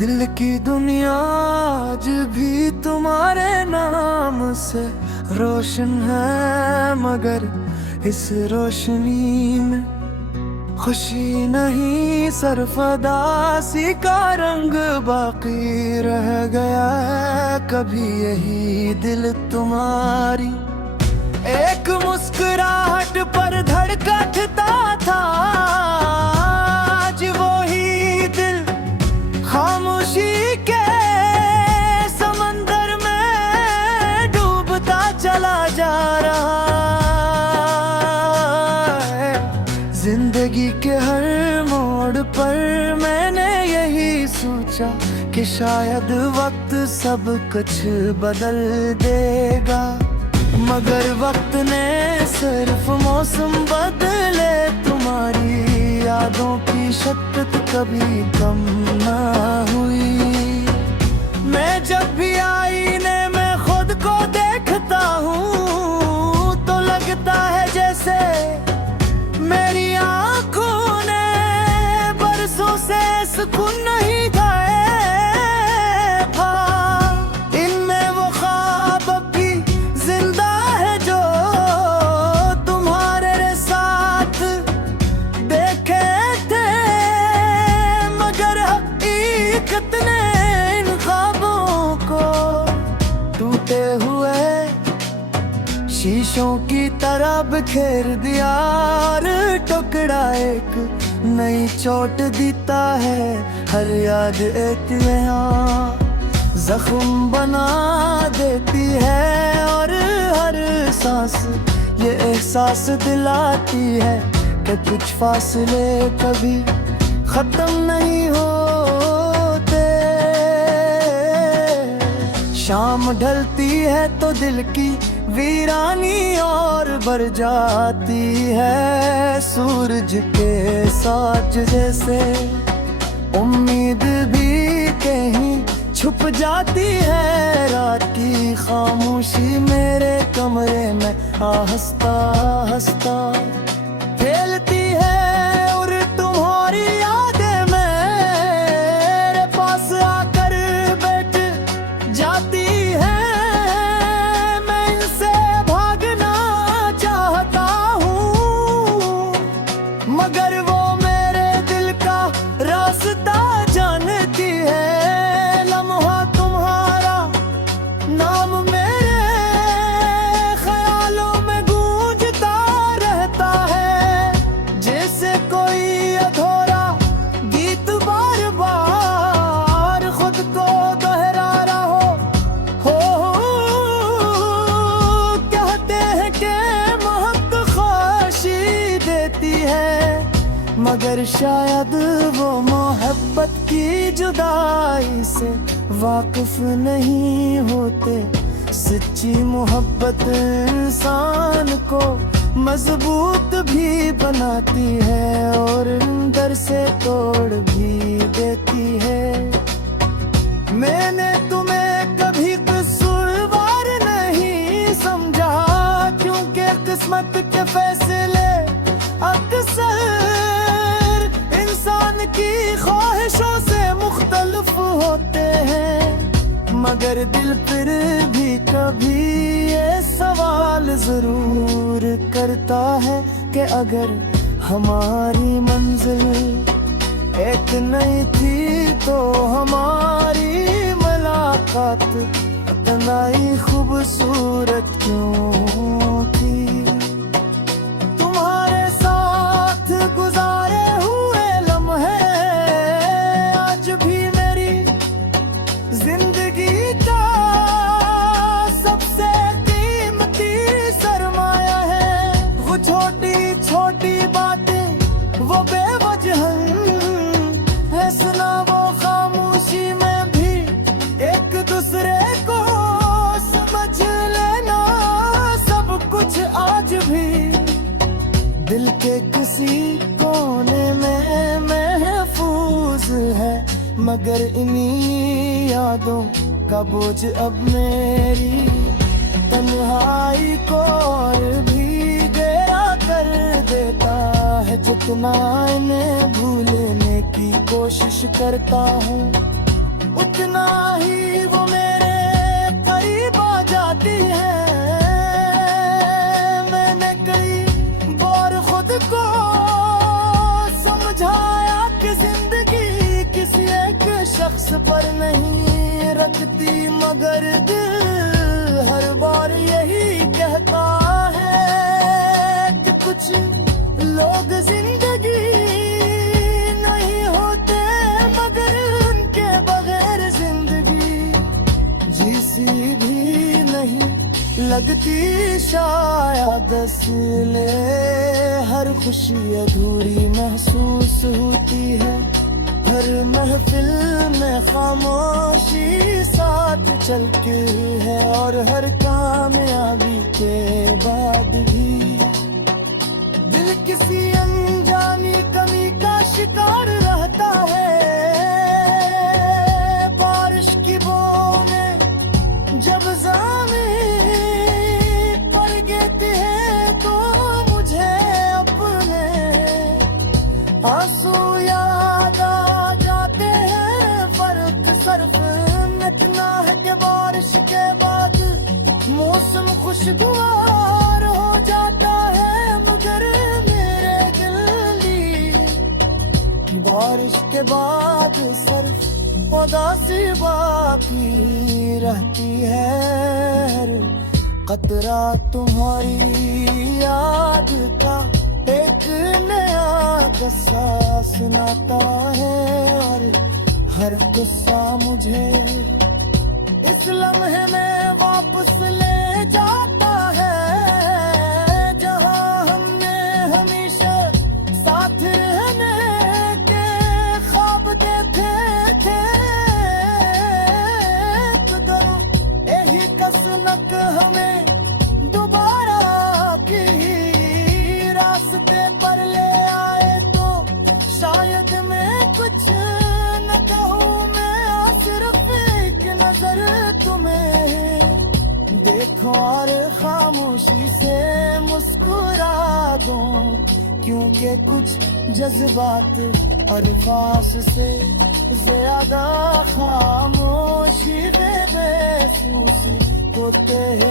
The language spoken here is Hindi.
दिल की दुनिया आज भी तुम्हारे नाम से रोशन है, मगर इस रोशनी में खुशी नहीं, सिर्फ उदासी का रंग बाकी रह गया है। कभी यही दिल तुम्हारी एक मुस्कुराहट पर धड़कता था, आज वही दिल खामोशी के समंदर में डूबता चला जा रहा है। जिंदगी के हर मोड़ पर मैंने यही सोचा कि शायद वक्त सब कुछ बदल देगा, मगर वक्त ने सिर्फ मौसम बदले। तुम्हारी यादों की शक्ति कभी कम ना हुई। मैं जब भी आईने में खुद को देखता हूँ तो लगता है जैसे मेरी आंखों ने बरसों से सुकून नहीं था। शीशों की तरह बिखेर दिया और टुकड़ा एक नई चोट देता है। हर याद एक यहाँ जख्म बना देती है, और हर सांस ये एहसास दिलाती है कि कुछ फासले कभी खत्म नहीं होते। शाम ढलती है तो दिल की वीरानी और बढ़ जाती है। सूरज के साथ जैसे उम्मीद भी कहीं छुप जाती है। रात की खामोशी मेरे कमरे में आहिस्ता आहिस्ता फैलती है, और तुम्हारी यादें मेरे पास आकर बैठ जाती है। मगर वो मेरे दिल का रास्ता जानती है। लम्हा तुम्हारा नाम मेरे ख्यालों में गूंजता रहता है, जैसे कोई अधूरा गीत बार बार खुद को दोहरा रहा हो। कहते हैं कि मोहब्बत खुशी देती है, मगर शायद वो मोहब्बत की जुदाई से वाकिफ नहीं होते। सच्ची मोहब्बत इंसान को मजबूत भी बनाती है, और अंदर से तोड़ भी देती है। मैंने तुम्हें कभी कसूरवार नहीं समझा, क्योंकि किस्मत के फैसले अक्सर इंसान की ख्वाहिशों से मुख्तलिफ होते हैं। मगर दिल फिर भी कभी ये सवाल जरूर करता है कि अगर हमारी मंजिल एक नहीं थी तो हमारी मुलाकात इतना ही खूबसूरत क्यों थी। तुम्हारे साथ गुजारे हुए लम्हे आज भी मेरी जिंदगी का सबसे कीमती सरमाया है। वो छोटी छोटी बातें वो बेवजह है सुना, वो खामोशी में भी एक दूसरे को समझ लेना। सब कुछ आज भी दिल के किसी कोने में महफूज है, मगर इन्हीं यादों का बोझ अब मेरी तन्हाई को और भी गहरा कर देता है। जितना इन्हें भूलने की कोशिश करता हूँ उतना ही वो मेरे करीब आ जाती है। मैंने कई बार खुद को समझाया कि जिंदगी किसी एक शख्स पर नहीं रखती, मगर दिल हर बार यही कहता है कि कुछ लोग जिंदगी नहीं होते, मगर उनके बगैर जिंदगी जीसी भी नहीं लगती। शायद इसलिए हर खुशी अधूरी महसूस होती है, हर महफिल में खामोशी साथ चलती है, और हर कामयाबी के बाद भी दिल किसी अनजानी कमी का शिकार रहता है। बारिश की बूंदें जब ज़मीन पर गिरती है तो मुझे अपने आंसू याद आ जाते हैं। फर्क सिर्फ इतना है कि बारिश के बाद मौसम खुशगवार हो जाता है, मगर मेरे दिल की बारिश के बाद सिर्फ उदासी बाकी रहती है। कतरा तुम्हारी याद का एक नया किस्सा सुनाता है, और हर गुस्सा मुझे इस लम्हे में वापस ले जाता है, जहां हमने हमेशा साथ रहने के ख्वाब देखे थे। कदर यही कसनक हमें दोबारा की रास्ते पर ले आए, तो शायद मैं कुछ न कहूँ, मैं सिर्फ एक नजर तुम्हें देखो और खामोशी से मुस्कुरा दूं, क्योंकि कुछ जज्बात अल्फाज से ज्यादा खामोशी में महसूस होते हैं।